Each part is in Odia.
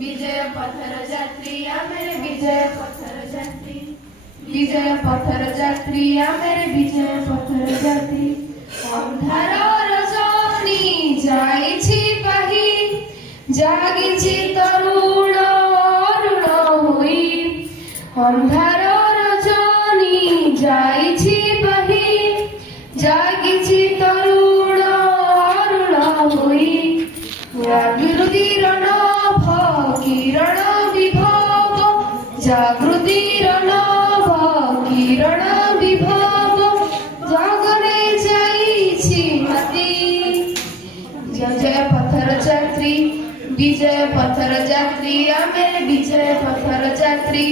विजय पथर जात्री मेरे विजय पथर जात्री, विजय पथर जात्री मेरे विजय पथर जात्री। अंधार रजनी जाइछि पाहि, जागिछि तरुण अरुण होई। अंधार रजनी जाइछि पाहि, जागिछि तरुण अरुण होई। जागृतिर नभ किरण विभव, जागृतिर नभ किरण विभव, जगने जाइछि माती। विजय पथर जात्री, विजय पथर जात्री मेरे विजय पथर जात्री,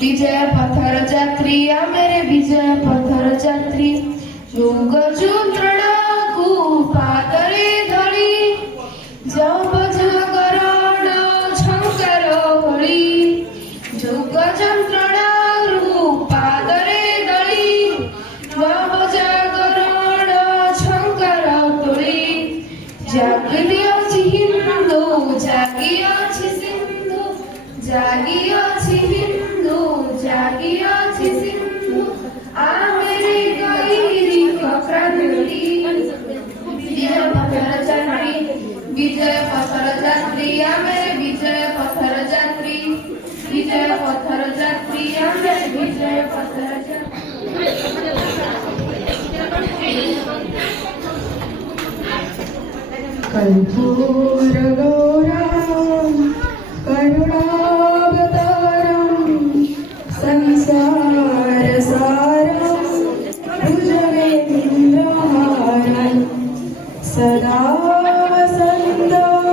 विजय पथर जात्री मेरे विजय पथर जात्री। युग जुत्रणा को पादरे धरी, जब जागरण झंकार होली। युग जंत्रणा पादरे दली, जब जागरण झंकार तोली। जागी अछि हिंदू, जागी अछि सिंधु, जागी अछि हिंदू, जागी अछि सिंधु। आमेरे गईरी क्रांति, विजय पथर जात्री, विजय पथर जात्री मेरे विजय पथर जात्री, विजय पथर जात्री मेरे विजय पथर जात्री। कर्पूर गौरम करुणावतारम, संसार सारम भुजगेन्द्रहारम। सदा वसन्तं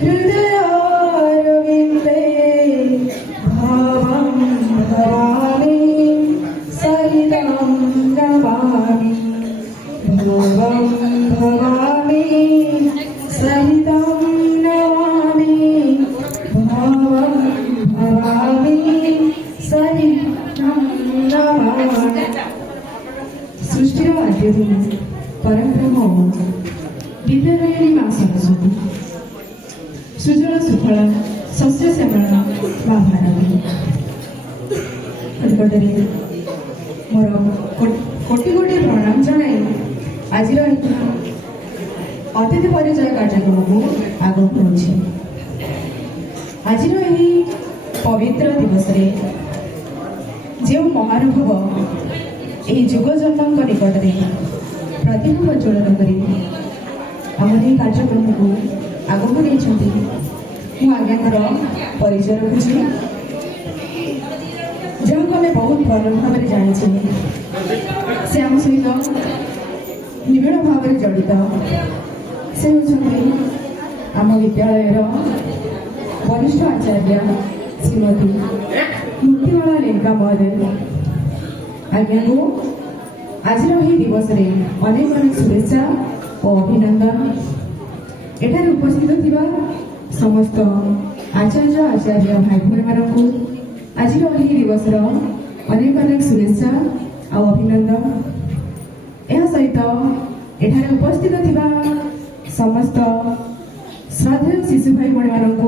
हृदयारविन्दे, भावं भवामि सहितं नमामि। भावं भवामि सहितं नमामि, भावं भवामि सहितं नमामि। सृष्टिर आद्यधूम परब्रह्म विद्यालयी माँ सरस्वती, सुजल सुफल शस्य श्यामल माँ भारती। निकटरे मोर कोटि कोटि प्रणाम जनाई आज अतिथि परिचय कार्यक्रम को आग बढ़ाऊँ। आज पवित्र दिवस जो महानुभव यही जुग जनों निकट में प्रतिभा प्रज्वलन कर कार्यक्रम को आगक नहीं आज्ञाकर परिचय रखुची, जहाँ को आम बहुत भल भाव जानी से आम सहित निबिड़ भाव जड़ित। से होती आम विद्यालय वरिष्ठ आचार्य श्रीमती मुक्तिमाला लेंका महोदय। आज्ञा को आज दिवस रे अनेक अनेक शुभेच्छा और अभिनंदन। एठारे उपस्थित थिबा समस्त आचार्य आचार्य भाई भाई मानक आज दिवस अनेक अनेक शुभेच्छा और अभिनंदन। यह सहित एठारे उपस्थित थिबा समस्त श्रद्धेय शिशु भाई भाई मानक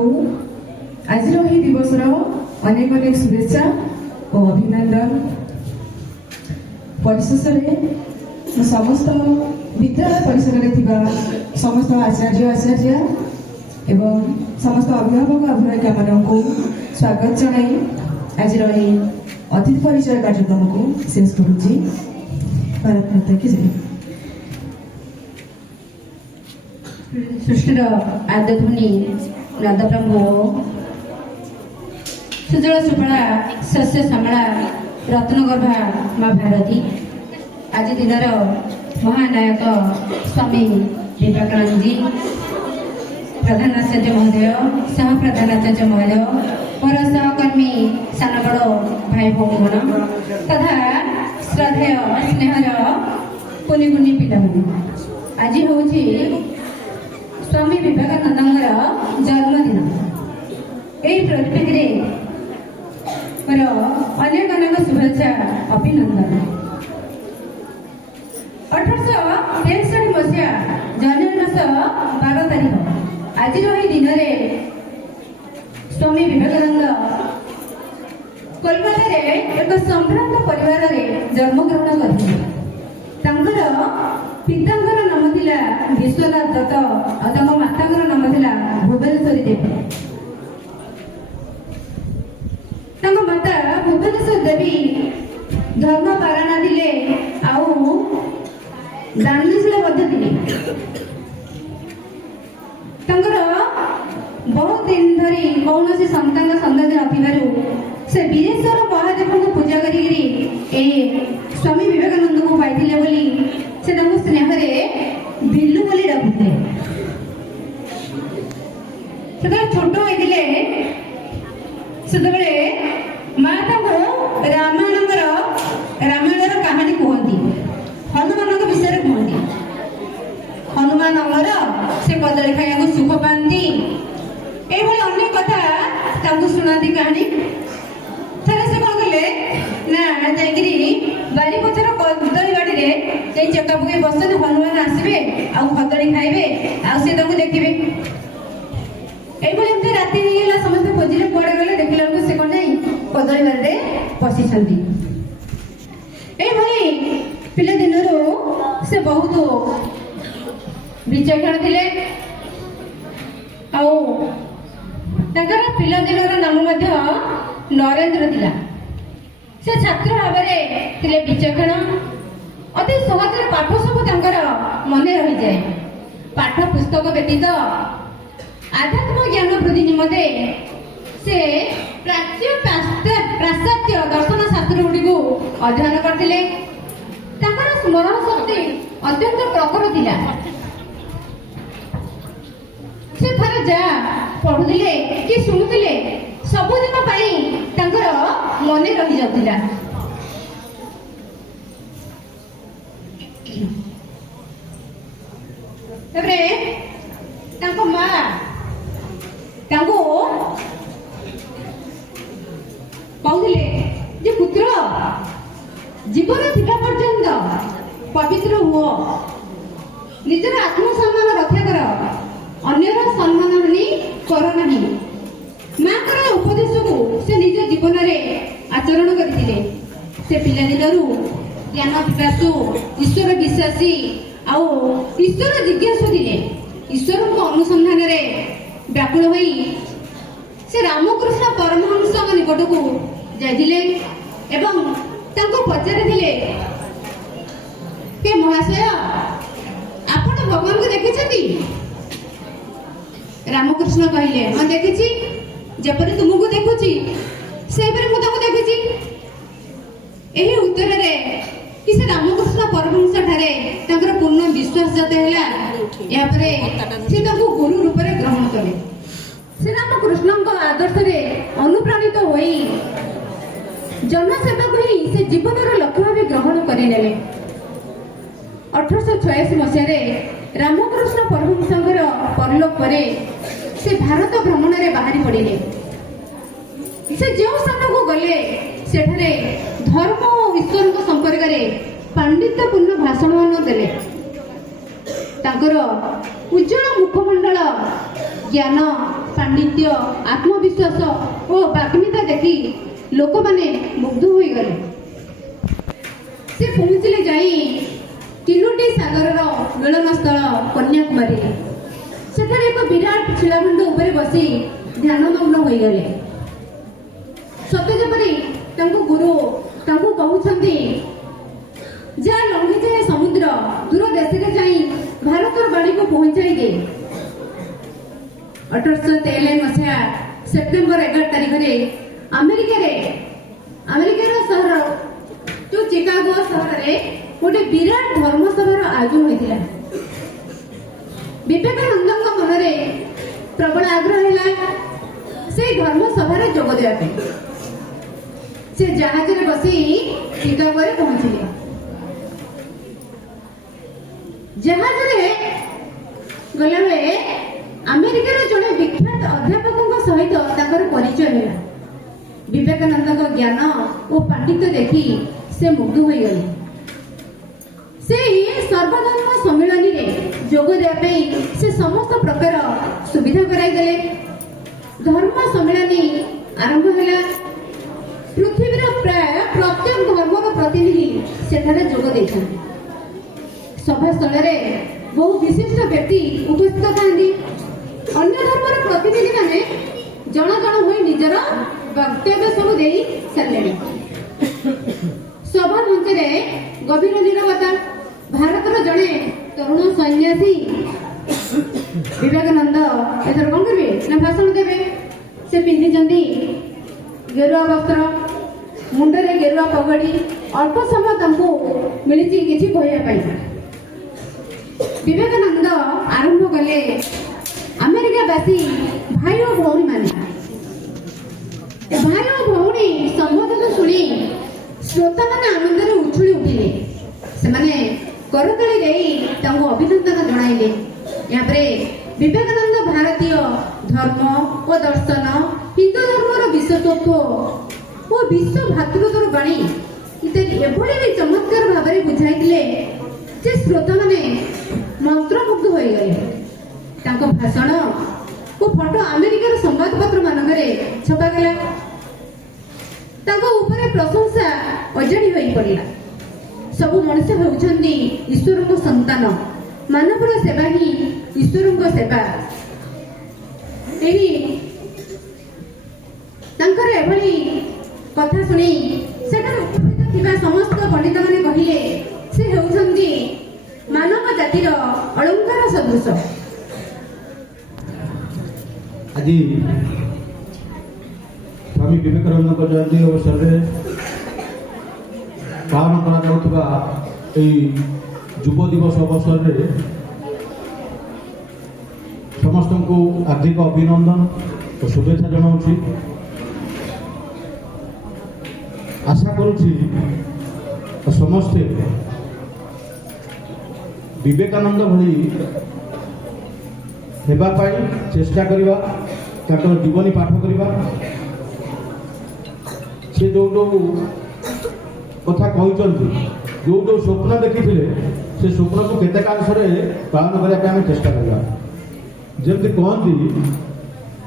आज दिवस अनेक अनेक शुभेच्छा और अभिनंदन। परिशेष समस्त विद्यालय परिसर में समस्त आचार्य आचार्य एवं समस्त अभिभावक अभिभाविका मान स्वागत जनाई आज अतिथि परिचय कार्यक्रम को शेष करुच्ची। भारत माता की जय। सृष्टिर आद्यध्वनि नादब्रह्म, सुजल सुफला शस्य श्यामला रत्नगर्भा माँ भारती। आज दिनर महानायक स्वामी विवेकानंद जी, प्रधानाचार्य महोदय, सह प्रधानाचार्य महोदय, मोर सहकर्मी सान बड़ भाई भौणी तथा श्रद्धेय स्नेहर कुनि कुनि पिला आज हूँ स्वामी विवेकानंद जन्मदिन। यही परिप्रेक्षी मोर अनेक अनेक शुभेच्छा अभिनंदन। ଆଜିର ଏହି ଦିନରେ ସ୍ୱାମୀ ବିବେକାନନ୍ଦ କୋଲକାତାରେ ଏକ ସମ୍ଭ୍ରାନ୍ତ ପରିବାରରେ ଜନ୍ମଗ୍ରହଣ କରିଥିଲେ। ତାଙ୍କର ପିତାଙ୍କର ନାମ ଥିଲା ବିଶ୍ୱନାଥ ଦତ୍ତ ଆଉ ତାଙ୍କ ମାତାଙ୍କର ନାମ ଥିଲା ଭୁବନେଶ୍ୱରୀ ଦେବୀ। ତାଙ୍କ ମାତା ଭୁବନେଶ୍ୱର ଦେବୀ ଧର୍ମ ପାରାୟଣ ଥିଲେ ଆଉ ଦାନଶୀଳ ମଧ୍ୟ ଥିଲେ। ତାଙ୍କର ବହୁତ ଦିନ ଧରି କୌଣସି ସନ୍ତାନ ସନ୍ତତି ନଥିବାରୁ ସେ ବୀରେଶ୍ୱର ମହାଦେବଙ୍କୁ ପୂଜା କରିକିରି ଏହି ସ୍ୱାମୀ ବିବେକାନନ୍ଦଙ୍କୁ ପାଇଥିଲେ ବୋଲି ସେ ତାଙ୍କୁ ସ୍ନେହରେ ବିଲୁ ବୋଲି ଡାକୁଥିଲେ। ସେତେବେଳେ ଛୋଟ ହୋଇଥିଲେ ସେତେବେଳେ ମା ତାଙ୍କୁ ରାମାୟଣର କାହାଣୀ କୁହନ୍ତି, ହନୁମାନଙ୍କ ବିଷୟରେ କୁହନ୍ତି। ହନୁମାନ ଅମର, ସେ କଦଳୀ ଖାଇବାକୁ ସୁଖ ପାଆନ୍ତି, ଏଇଭଳି ଅନେକ କଥା ତାଙ୍କୁ ଶୁଣାନ୍ତି କାହାଣୀ। ଥରେ ସେ କଣ କଲେ ନା ଯାଇକିରି ବାରି ପଛର କଦଳୀ ବାଡ଼ିରେ ସେଇ ଚକା ପକେଇ ବସନ୍ତି, ହନୁମାନ ଆସିବେ ଆଉ କଦଳୀ ଖାଇବେ ଆଉ ସେ ତାଙ୍କୁ ଦେଖିବେ। ଏଇଭଳି ଏମିତି ରାତି ହେଇଗଲା, ସମସ୍ତେ ଖୋଜିଲେ କୁଆଡେ ଗଲେ, ଦେଖିଲା ବେଳକୁ ସେ କଣ ଯାଇ କଦଳୀ ବାଡ଼ିରେ ବସିଛନ୍ତି। ଏଇଭଳି ପିଲାଦିନରୁ ସେ ବହୁତ ବିଚକ୍ଷଣ ଥିଲେ ଆଉ ତାଙ୍କର ପିଲାଦିନର ନାମ ମଧ୍ୟ ନରେନ୍ଦ୍ର ଥିଲା। ସେ ଛାତ୍ର ଭାବରେ ଥିଲେ ବିଚକ୍ଷଣ, ଅତି ସହଜରେ ପାଠ ସବୁ ତାଙ୍କର ମନେ ରହିଯାଏ। ପାଠ ପୁସ୍ତକ ବ୍ୟତୀତ ଆଧ୍ୟାତ୍ମ ଜ୍ଞାନ ବୃଦ୍ଧି ନିମନ୍ତେ ସେ ପାଶ୍ଚାତ୍ୟ ଦର୍ଶନ ଶାସ୍ତ୍ର ଗୁଡ଼ିକୁ ଅଧ୍ୟୟନ କରିଥିଲେ। ତାଙ୍କର ସ୍ମରଣ ଶକ୍ତି ଅତ୍ୟନ୍ତ ପ୍ରଖର ଥିଲା। ସେ ଥରେ ଯାହା ପଢୁଥିଲେ କି ଶୁଣୁଥିଲେ ସବୁଦିନ ପାଇଁ ତାଙ୍କର ମନେ ରହିଯାଉଥିଲା। ତାପରେ ତାଙ୍କ ମା ତାଙ୍କୁ କହୁଥିଲେ ଯେ ପୁତ୍ର, ଜୀବନ ଥିବା ପର୍ଯ୍ୟନ୍ତ ପବିତ୍ର ହୁଅ, ନିଜର ଆତ୍ମସମ୍ମାନ ରକ୍ଷା କର, ଅନ୍ୟର ସମ୍ମାନ ହାନି କର ନାହିଁ। ମାଙ୍କର ଉପଦେଶକୁ ସେ ନିଜ ଜୀବନରେ ଆଚରଣ କରିଥିଲେ। ସେ ପିଲାଦିନରୁ ଜ୍ଞାନ ପିପାସୁ, ଈଶ୍ୱର ବିଶ୍ୱାସୀ ଆଉ ଈଶ୍ୱର ଜିଜ୍ଞାସୁ ଥିଲେ। ଈଶ୍ୱରଙ୍କ ଅନୁସନ୍ଧାନରେ ବ୍ୟାକୁଳ ହୋଇ ସେ ରାମକୃଷ୍ଣ ପରମହଂସଙ୍କ ନିକଟକୁ ଯାଇଥିଲେ ଏବଂ ତାଙ୍କୁ ପଚାରିଥିଲେ, ହେ ମହାଶୟ, ଆପଣ ଭଗବାନଙ୍କୁ ଦେଖିଛନ୍ତି? ରାମକୃଷ୍ଣ କହିଲେ, ହଁ ଦେଖିଛି, ଯେପରି ତୁମକୁ ଦେଖୁଛି ସେହିପରି ମୁଁ ତାଙ୍କୁ ଦେଖିଛି। ଏହି ଉତ୍ତରରେ କି ସେ ରାମକୃଷ୍ଣ ପରମହଂସ ଠାରେ ତାଙ୍କର ପୂର୍ଣ୍ଣ ବିଶ୍ୱାସ ଜାତ ହେଲା। ଏହାପରେ ସେ ତାଙ୍କୁ ଗୁରୁ ରୂପରେ ଗ୍ରହଣ କଲେ। ସେ ରାମକୃଷ୍ଣଙ୍କ ଆଦର୍ଶରେ ଅନୁପ୍ରାଣିତ ହୋଇ ଜନସେବାକୁ ହିଁ ସେ ଜୀବନର ଲକ୍ଷ୍ୟ ଭାବେ ଗ୍ରହଣ କରିନେଲେ। 1886 ମସିହାରେ ରାମକୃଷ୍ଣ ପରମହଂସଙ୍କର ପରଲୋକ ପରେ ସେ ଭାରତ ଭ୍ରମଣରେ ବାହାରି ପଡ଼ିଲେ। ସେ ଯେଉଁ ସ୍ଥାନକୁ ଗଲେ ସେଠାରେ ଧର୍ମ ଓ ଈଶ୍ୱରଙ୍କ ସମ୍ପର୍କରେ ପାଣ୍ଡିତ୍ୟପୂର୍ଣ୍ଣ ଭାଷଣମାନ ଦେଲେ। ତାଙ୍କର ଉଜ୍ଜଳ ମୁଖମଣ୍ଡଳ, ଜ୍ଞାନ, ପାଣ୍ଡିତ୍ୟ, ଆତ୍ମବିଶ୍ୱାସ ଓ ବାଗ୍ମିତା ଦେଖି ଲୋକମାନେ ମୁଗ୍ଧ ହୋଇଗଲେ। ସେ ପହଞ୍ଚିଲେ ଯାଇ ତିନୋଟି ସାଗରର ମିଳନସ୍ଥଳ କନ୍ୟାକୁମାରୀରେ। ସେଠାରେ ଏକ ବିରାଟ ଶିଳାଖଣ୍ଡ ଉପରେ ବସି ଧ୍ୟାନମଗ୍ନ ହୋଇଗଲେ। ସତେ ଯେପରି ତାଙ୍କ ଗୁରୁ ତାଙ୍କୁ କହୁଛନ୍ତି, ଯାହା ଲଙ୍ଘିଯାଏ ସମୁଦ୍ର, ଦୂର ଦେଶରେ ଯାଇ ଭାରତର ବାଣୀକୁ ପହଞ୍ଚାଇ ଦେ। 1893 ମସିହା ସେପ୍ଟେମ୍ବର 11 ତାରିଖରେ ଆମେରିକାର ସହର ଯୋଉ ଚିକାଗୋ ସହରରେ ଗୋଟେ ବିରାଟ ଧର୍ମସଭାର ଆୟୋଜନ ହୋଇଥିଲା। ବିବେକାନନ୍ଦଙ୍କ ମନରେ ପ୍ରବଳ ଆଗ୍ରହ ହେଲା ସେଇ ଧର୍ମସଭାରେ ଯୋଗ ଦେବା ପାଇଁ। ସେ ଜାହାଜରେ ବସି ଚିକାଗୋରେ ପହଞ୍ଚିଲେ। ଜାହାଜରେ ଗଲାବେଳେ ଆମେରିକାର ଜଣେ ବିଖ୍ୟାତ ଅଧ୍ୟାପକଙ୍କ ସହିତ ତାଙ୍କର ପରିଚୟ ହେଲା। ବିବେକାନନ୍ଦଙ୍କ ଜ୍ଞାନ ଓ ପାଣ୍ଡିତ୍ୟ ଦେଖି ସେ ମୁଗ୍ଧ ହୋଇଗଲେ। ସେହି ସର୍ବଧର୍ମ ସମ୍ମିଳନୀରେ ଯୋଗ ଦେବା ପାଇଁ ସେ ସମସ୍ତ ପ୍ରକାର ସୁବିଧା କରାଇଦେଲେ। ଧର୍ମ ସମ୍ମିଳନୀ ଆରମ୍ଭ ହେଲା। ପୃଥିବୀର ପ୍ରାୟ ପ୍ରତ୍ୟେକ ଧର୍ମର ପ୍ରତିନିଧି ସେଠାରେ ଯୋଗ ଦେଇଛନ୍ତି। ସଭାସ୍ଥଳରେ ବହୁ ବିଶିଷ୍ଟ ବ୍ୟକ୍ତି ଉପସ୍ଥିତ ଥାନ୍ତି। ଅନ୍ୟ ଧର୍ମର ପ୍ରତିନିଧି ମାନେ ଜଣ ଜଣ ହୋଇ ନିଜର ବକ୍ତବ୍ୟ ସବୁ ଦେଇ ସାରିଲେଣି। ସଭା ମଞ୍ଚରେ ଗଭୀର ନିରବତା। ଭାରତର ଜଣେ ତରୁଣ ସନ୍ନ୍ୟାସୀ ବିବେକାନନ୍ଦ ଏଥର କଣ କରିବେ ନା ଭାଷଣ ଦେବେ। ସେ ପିନ୍ଧିଛନ୍ତି ଗେରୁଆ ବସ୍ତ୍ର, ମୁଣ୍ଡରେ ଗେରୁଆ ପଗଡ଼ି। ଅଳ୍ପ ସମୟ ତାଙ୍କୁ ମିଳିଛି କିଛି କହିବା ପାଇଁ। ବିବେକାନନ୍ଦ ଆରମ୍ଭ କଲେ, ଆମେରିକାବାସୀ ଭାଇ ଓ ଭଉଣୀ ମାନେ, ଭାଇ ଓ ଭଉଣୀ ସମ୍ବୋଧନ ଶୁଣି ଶ୍ରୋତାମାନେ ଆନନ୍ଦରେ ଉଛୁଳି ଉଠିଲେ। ସେମାନେ କରତାଳି ଦେଇ ତାଙ୍କୁ ଅଭିନନ୍ଦନ ଜଣାଇଲେ। ଏହାପରେ ବିବେକାନନ୍ଦ ଭାରତୀୟ ଧର୍ମ ଓ ଦର୍ଶନ, ହିନ୍ଦୁ ଧର୍ମର ବିଶ୍ୱତତ୍ତ୍ୱ ଓ ବିଶ୍ୱ ଭାତୃତ୍ୱର ବାଣୀ ଇତ୍ୟାଦି ଏଭଳି ଚମତ୍କାର ଭାବରେ ବୁଝାଇଥିଲେ ଯେ ଶ୍ରୋତାମାନେ ମନ୍ତ୍ରମୁଗ୍ଧ ହୋଇଗଲେ। ତାଙ୍କ ଭାଷଣ ଓ ଫଟୋ ଆମେରିକାର ସମ୍ବାଦପତ୍ର ମାନଙ୍କରେ ଛପାଗଲା। ତାଙ୍କ ଉପରେ ପ୍ରଶଂସା ଅଜାଡ଼ି ହୋଇ ପଡ଼ିଲା। ସବୁ ମଣିଷ ହେଉଛନ୍ତି ଈଶ୍ୱରଙ୍କ ସନ୍ତାନ। ମାନବର ସେବା ହିଁ ଈଶ୍ୱରଙ୍କ ସେବା। ଏହି ତାଙ୍କର ଏଭଳି କଥା ଶୁଣି ସେଠାରେ ଉପସ୍ଥିତ ଥିବା ସମସ୍ତ ପଣ୍ଡିତମାନେ କହିଲେ, ସେ ହେଉଛନ୍ତି ମାନବ ଜାତିର ଅଳଙ୍କାର ସଦୃଶ। ଆଜି ସ୍ୱାମୀ ବିବେକାନନ୍ଦଙ୍କ ଜୟନ୍ତୀ ଅବସରରେ ପାଳନ କରାଯାଉଥିବା ଏହି ଯୁବ ଦିବସ ଅବସରରେ ସମସ୍ତଙ୍କୁ ହାର୍ଦ୍ଦିକ ଅଭିନନ୍ଦନ ଓ ଶୁଭେଚ୍ଛା ଜଣାଉଛି। ଆଶା କରୁଛି ସମସ୍ତେ ବିବେକାନନ୍ଦ ଭଳି ହେବା ପାଇଁ ଚେଷ୍ଟା କରିବା, ତାଙ୍କର ଜୀବନୀ ପାଠ କରିବା। ସେ ଯୋଉ କଥା କହିଛନ୍ତି, ଯୋଉ ସ୍ୱପ୍ନ ଦେଖିଥିଲେ ସେ ସ୍ୱପ୍ନକୁ କେତେକାଂଶରେ ପାଳନ କରିବା ପାଇଁ ଆମେ ଚେଷ୍ଟା କରିବା। ଯେମିତି କହନ୍ତି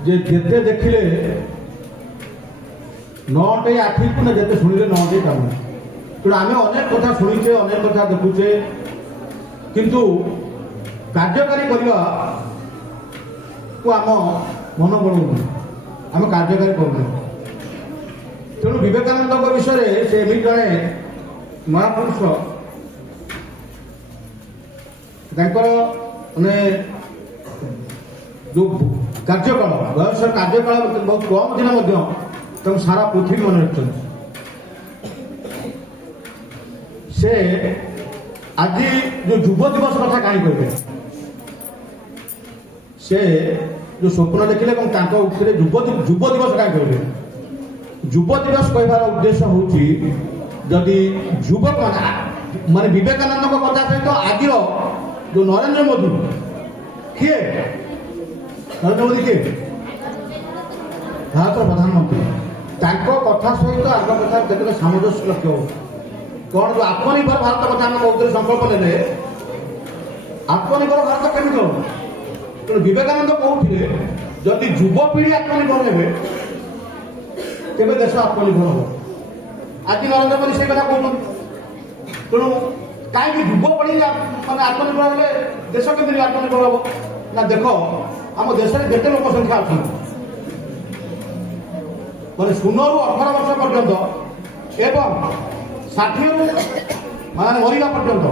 ଯେ ଯେତେ ଦେଖିଲେ ନଅଟେ ଆଖିକୁ ନା ଯେତେ ଶୁଣିଲେ ନଅଟେ କାମ। ତେଣୁ ଆମେ ଅନେକ କଥା ଶୁଣିଛେ, ଅନେକ କଥା ଦେଖୁଛେ, କିନ୍ତୁ କାର୍ଯ୍ୟକାରୀ କରିବାକୁ ଆମ ମନ ବଳଉନି, ଆମେ କାର୍ଯ୍ୟକାରୀ କରୁନେ। ତେଣୁ ବିବେକାନନ୍ଦଙ୍କ ବିଷୟରେ ସେ ଏମିତି ଜଣେ ମହାପୁରୁଷ, ତାଙ୍କର ମାନେ ଯୋଉ କାର୍ଯ୍ୟକାଳ, ବୟସ କାର୍ଯ୍ୟକାଳ ବହୁତ କମ୍ ଦିନ ମଧ୍ୟ ତାଙ୍କୁ ସାରା ପୃଥିବୀ ମନେ ରଖିଛନ୍ତି। ସେ ଆଜି ଯୋଉ ଯୁବ ଦିବସ କଥା କାହିଁ କହିବେ, ସେ ଯୋଉ ସ୍ୱପ୍ନ ଦେଖିଲେ ଏବଂ ତାଙ୍କ ଉପରେ ଯୁବ ଦିବସ କାହିଁ କହିଲେ। ଯୁବ ଦିବସ କହିବାର ଉଦ୍ଦେଶ୍ୟ ହେଉଛି, ଯଦି ଯୁବକ ମାନେ ବିବେକାନନ୍ଦଙ୍କ କଥା ସହିତ ଆଜିର ଯୋଉ ନରେନ୍ଦ୍ର ମୋଦି, କିଏ ନରେନ୍ଦ୍ର ମୋଦି କିଏ ଭାରତର ପ୍ରଧାନମନ୍ତ୍ରୀ, ତାଙ୍କ କଥା ସହିତ ଆଗ କଥା ଦେଖିଲେ ସାମଞ୍ଜସ୍ୟ ଲକ୍ଷ୍ୟ ହେଉଛି। କ'ଣ ଯୋଉ ଆତ୍ମନିର୍ଭର ଭାରତ କଥା ଆମେ କହୁଥିଲେ, ସଂକଳ୍ପ ନେଲେ ଆତ୍ମନିର୍ଭର ଭାରତ କେମିତି ହେବ? ତେଣୁ ବିବେକାନନ୍ଦ କହୁଥିଲେ, ଯଦି ଯୁବପିଢ଼ି ଆତ୍ମନିର୍ଭର ହେବେ ତେବେ ଦେଶ ଆତ୍ମନିର୍ଭର ହେବ। ଆଜି ନରେନ୍ଦ୍ର ମୋଦି ସେଇ କଥା କହୁଛନ୍ତି। ତେଣୁ କାହିଁକି ଯୁବପିଢ଼ି ମାନେ ଆତ୍ମନିର୍ଭର ହେଲେ ଦେଶ କେମିତି ଆତ୍ମନିର୍ଭର ହେବ? ନା ଦେଖ, ଆମ ଦେଶରେ ଯେତେ ଲୋକ ସଂଖ୍ୟା ଅଛନ୍ତି, ମାନେ 0ରୁ 18 ବର୍ଷ ପର୍ଯ୍ୟନ୍ତ ଏବଂ 60ରୁ ମାନେ ମରିବା ପର୍ଯ୍ୟନ୍ତ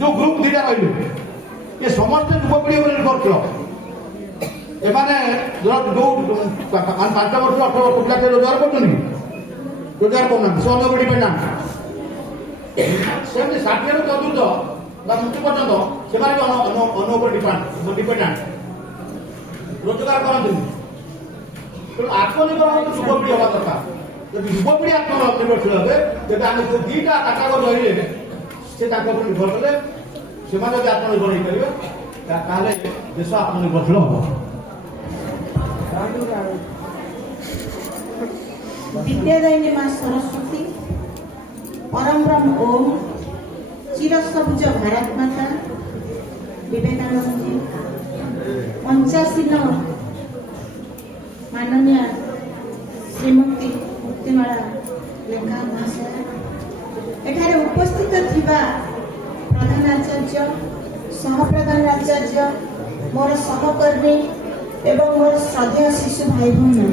ଯୋଉ ଗ୍ରୁପ ଦିଟା ରହିଲେ, ଏ ସମସ୍ତେ ଯୁବପିଢ଼ି ଉପରେ ନିର୍ଭରଶୀଳ। ଏମାନେ ଯୋଉ 5 ବର୍ଷ 18 ବର୍ଷ ପିଲା ରୋଜଗାର କରୁଛନ୍ତି କି? ରୋଜଗାର କରୁନାହାନ୍ତି, ସେ ଅନ୍ୟ ପିଢ଼ି ପାଇଁ ନାହାନ୍ତି। ସେମିତି 60ରୁ 64 ବା ମୃତ୍ୟୁ ପର୍ଯ୍ୟନ୍ତ ସେମାନେ ବି ଅନ୍ୟ ଉପରେ ଡିପେଣ୍ଡାଣ୍ଟ, ରୋଜଗାର କରନ୍ତିନି। ତେଣୁ ଆତ୍ମନିର୍ଭର ଯୁବପିଢ଼ି ହେବା ଦରକାର। ଯଦି ଯୁବପିଢ଼ି ଆତ୍ମନିର୍ଭରଶୀଳ ହେବେ, ତେବେ ଆମେ ଯୋଉ ଦିଟା କାଟାଗୋରୀ ରହିଲେ ସେ ତାଙ୍କ ଉପରେ ନିର୍ଭର କଲେ, ସେମାନେ ଯଦି ଆତ୍ମନିର୍ଭର ହେଇପାରିବେ ତାହେଲେ ଦେଶ ଆତ୍ମନିର୍ଭରଶୀଳ ହେବ। विद्यादायिनी माँ सरस्वती, परम ब्रह्म ओम, चिरसबुज भारत माता, ବିବେକାନନ୍ଦ 85 ମାନନୀୟ ଶ୍ରୀମତୀ ମୁକ୍ତିମାଳା ଲେଙ୍କା ମହାଶୟ, ଏଠାରେ ଉପସ୍ଥିତ ଥିବା ପ୍ରଧାନ ଆଚାର୍ଯ୍ୟ, ସହପ୍ରଧାନ ଆଚାର୍ଯ୍ୟ, ମୋର ସହକର୍ମୀ ଏବଂ ମୋର ଶ୍ରଦ୍ଧେୟ ଶିଶୁ ଭାଇ ଭଉଣୀ,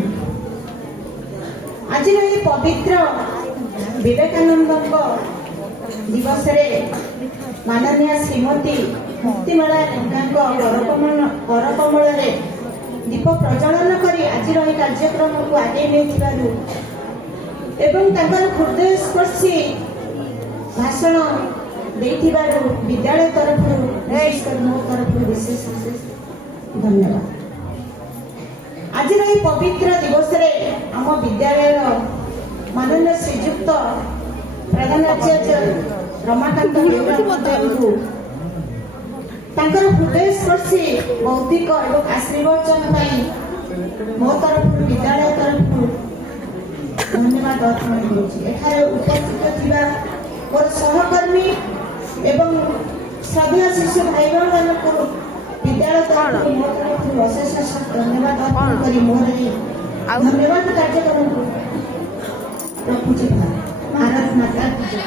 ଆଜିର ଏହି ପବିତ୍ର ବିବେକାନନ୍ଦଙ୍କ ଦିବସରେ ମାନନୀୟ ଶ୍ରୀମତୀ ମୁକ୍ତିମାଳା ଲେଙ୍କାଙ୍କ କରକମଳରେ ଦୀପ ପ୍ରଜ୍ୱଳନ କରି ଆଜିର ଏହି କାର୍ଯ୍ୟକ୍ରମକୁ ଆଗେଇ ନେଇଥିବାରୁ ଏବଂ ତାଙ୍କର ହୃଦୟସ୍ପର୍ଶୀ ଭାଷଣ ଦେଇଥିବାରୁ ବିଦ୍ୟାଳୟ ତରଫରୁ ବିଶେଷ କରି ମୋ ତରଫରୁ ବିଶେଷ ଧନ୍ୟବାଦ। ଆଜିର ଏହି ପବିତ୍ର ଦିବସରେ ଆମ ବିଦ୍ୟାଳୟର ମାନନୀୟ ଶ୍ରୀଯୁକ୍ତ ପ୍ରଧାନ ଆଚାର୍ଯ୍ୟ ରମାକାନ୍ତ ମହୋଦୟଙ୍କୁ ତାଙ୍କର ହୃଦୟସ୍ପର୍ଶୀ ବୌଦ୍ଧିକ ଏବଂ ଆଶୀର୍ବାଚନ ପାଇଁ ମୋ ତରଫରୁ ବିଦ୍ୟାଳୟ ତରଫରୁ ଧନ୍ୟବାଦ ଅର୍ପଣ କରୁଛି। ଏଠାରେ ଉପସ୍ଥିତ ଥିବା ମୋର ସହକର୍ମୀ ଏବଂ ଶ୍ରଦ୍ଧେୟ ଶିଶୁ ଭାଇ ଭଉଣୀମାନଙ୍କୁ ବିଦ୍ୟାଳୟ ତରଫରୁ ମୋ ତରଫରୁ ଅଶେଷ ଧନ୍ୟବାଦ ଅର୍ପଣ କରି ମୋର ଏହି ଧନ୍ୟବାଦ କାର୍ଯ୍ୟକ୍ରମକୁ ରଖୁଛି। ଭାରତ ମାତା କି ଜୟ।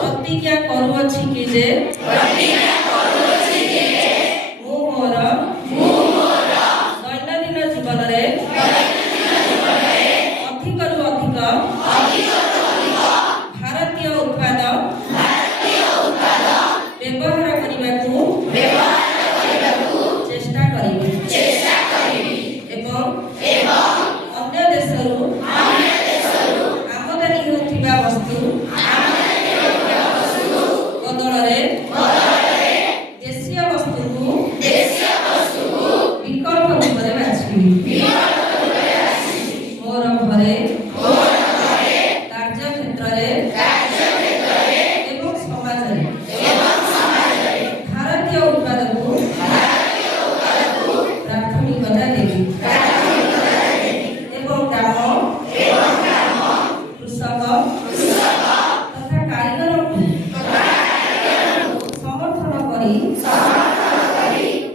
ପ୍ରତିଜ୍ଞା କରୁଅଛି କି ଯେ ମୁଁ ମୋର ଦୈନନ୍ଦିନ ଜୀବନରେ ଅଧିକରୁ ଅଧିକ ଭାରତୀୟ ଉତ୍ପାଦ ବ୍ୟବହାର କରିବାକୁ ଚେଷ୍ଟା କରିବି ଏବଂ ଅନ୍ୟ ଦେଶରୁ ଆମଦାନୀ ହେଉଥିବା ବସ୍ତୁ ବଦଳରେ ଦେଶୀୟ ବସ୍ତୁକୁ ବିକଳ୍ପ ରୂପରେ ବାଛିବି। ମୋର ଘରେ କାର୍ଯ୍ୟକ୍ଷେତ୍ରରେ ଏବଂ ସମାଜରେ ଭାରତୀୟ ଉତ୍ପାଦକୁ ପ୍ରାଥମିକତା ଦେବି ଏବଂ ଗ୍ରାମ କୃଷକ ତଥା କାରିଗରଙ୍କୁ ସମର୍ଥନ କରି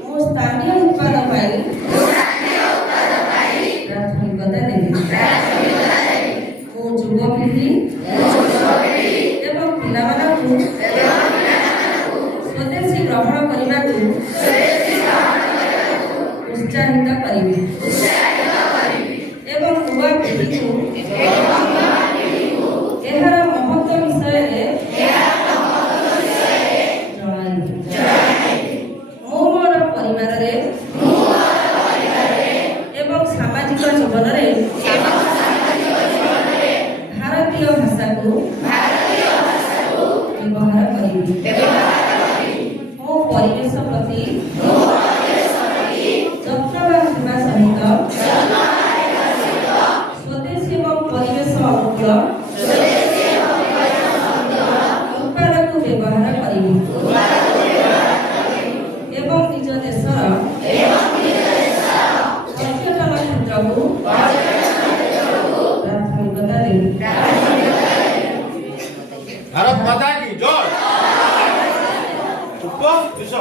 ମୁଁ ସ୍ଥାନୀୟ ଉତ୍ପାଦ ପାଇଁ ପ୍ରାଥମିକତା ଦେବି। ମୁଁ ଯୁବପିଢ଼ି ଏବଂ ପିଲାମାନଙ୍କୁ ସ୍ୱଦେଶୀ ଗ୍ରହଣ କରିବାକୁ ଉତ୍ସାହିତ କରିବି ଏବଂ ନୂଆ ପିଢ଼ିକୁ ଏହାର ମହତ୍ତ୍ୱ ବିଷୟରେ ଜଣାଇବି। ମୁଁ ମୋର ପରିବାରରେ ଏବଂ ସାମାଜିକ ଜୀବନରେ ଭାରତୀୟ ଭାଷାକୁ ବ୍ୟବହାର କରିବି। ମୋ ପରିବେଶ ପ୍ରତି ଯତ୍ନବାନ ହେବା ସହିତ ସ୍ୱଦେଶୀ ଏବଂ ପରିବେଶ ଅନୁକୂଳ ଉତ୍ପାଦକୁ ବ୍ୟବହାର କରିବି ଏବଂ ନିଜ ଦେଶର ପର୍ଯ୍ୟଟନ କ୍ଷେତ୍ରକୁ ପ୍ରାଥମିକତା ଦେବି। भारत माता की जय। उपस्थित